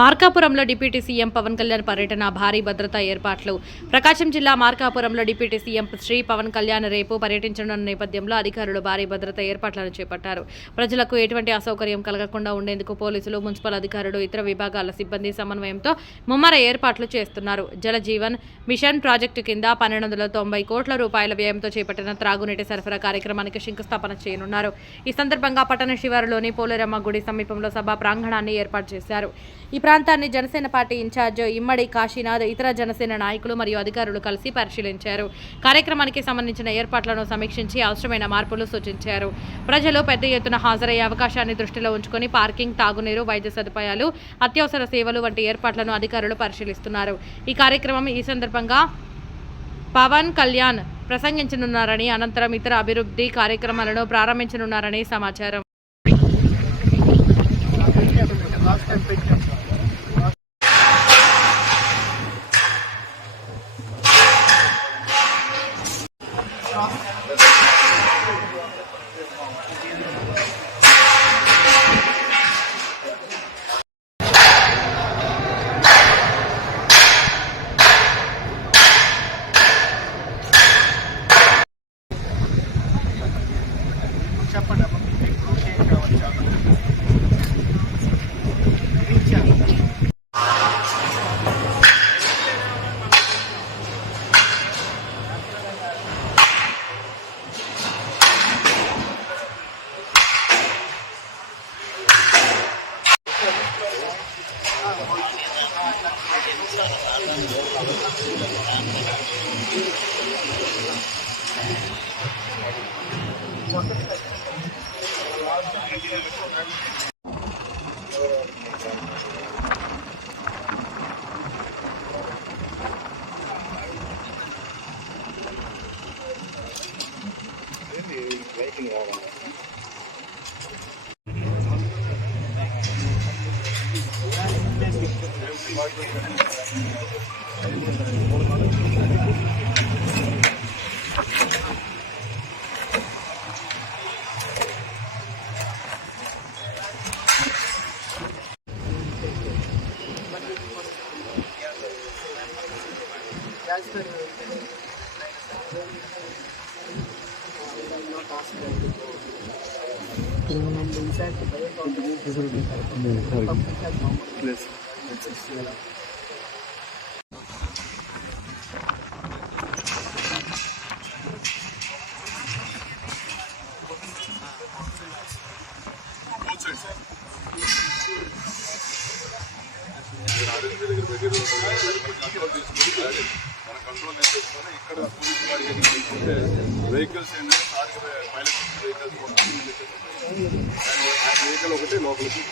మార్కాపురంలో deputy CM Pawan Kalyan పర్యటన, భారీ భద్రతా ఏర్పాట్లు. ప్రకాశం జిల్లా మార్కాపురంలో డిప్యూటీ సీఎం శ్రీ పవన్ కళ్యాణ్ రేపు పర్యటించనున్న నేపథ్యంలో అధికారులు భారీ భద్రతా ఏర్పాట్లను చేపట్టారు. ప్రజలకు ఎటువంటి అసౌకర్యం కలగకుండా ఉండేందుకు పోలీసులు, మున్సిపల్ అధికారులు, ఇతర విభాగాల సిబ్బంది సమన్వయంతో ముమ్మర ఏర్పాట్లు చేస్తున్నారు. జల జీవన్ మిషన్ ప్రాజెక్టు కింద 1290 కోట్ల రూపాయల వ్యయంతో చేపట్టిన త్రాగునీటి సరఫరా కార్యక్రమానికి శంకుస్థాపన చేయనున్నారు. ఈ సందర్భంగా పట్టణ శివారులోని పోలేరమ్మ గుడి సమీపంలో సభా ప్రాంగణాన్ని ఏర్పాటు చేశారు. ఈ ప్రాంతాన్ని జనసేన పార్టీ ఇన్ఛార్జ్ ఇమ్మడి కాశీనాథ్, ఇతర జనసేన నాయకులు మరియు అధికారులు కలిసి పరిశీలించారు. కార్యక్రమానికి సంబంధించిన ఏర్పాట్లను సమీక్షించి అవసరమైన మార్పులు సూచించారు. ప్రజలు పెద్ద ఎత్తున హాజరయ్యే అవకాశాన్ని దృష్టిలో ఉంచుకొని పార్కింగ్, తాగునీరు, వైద్య సదుపాయాలు, అత్యవసర సేవలు వంటి ఏర్పాట్లను అధికారులు పరిశీలిస్తున్నారు. ఈ సందర్భంగా పవన్ కళ్యాణ్ ప్రసంగించనున్నారని, అనంతరం ఇతర అభివృద్ధి కార్యక్రమాలను ప్రారంభించనున్నారని సమాచారం. వెహికల్స్ ఏంటంటే పైలట్ వెహికల్స్ ఒకటి లోపలికి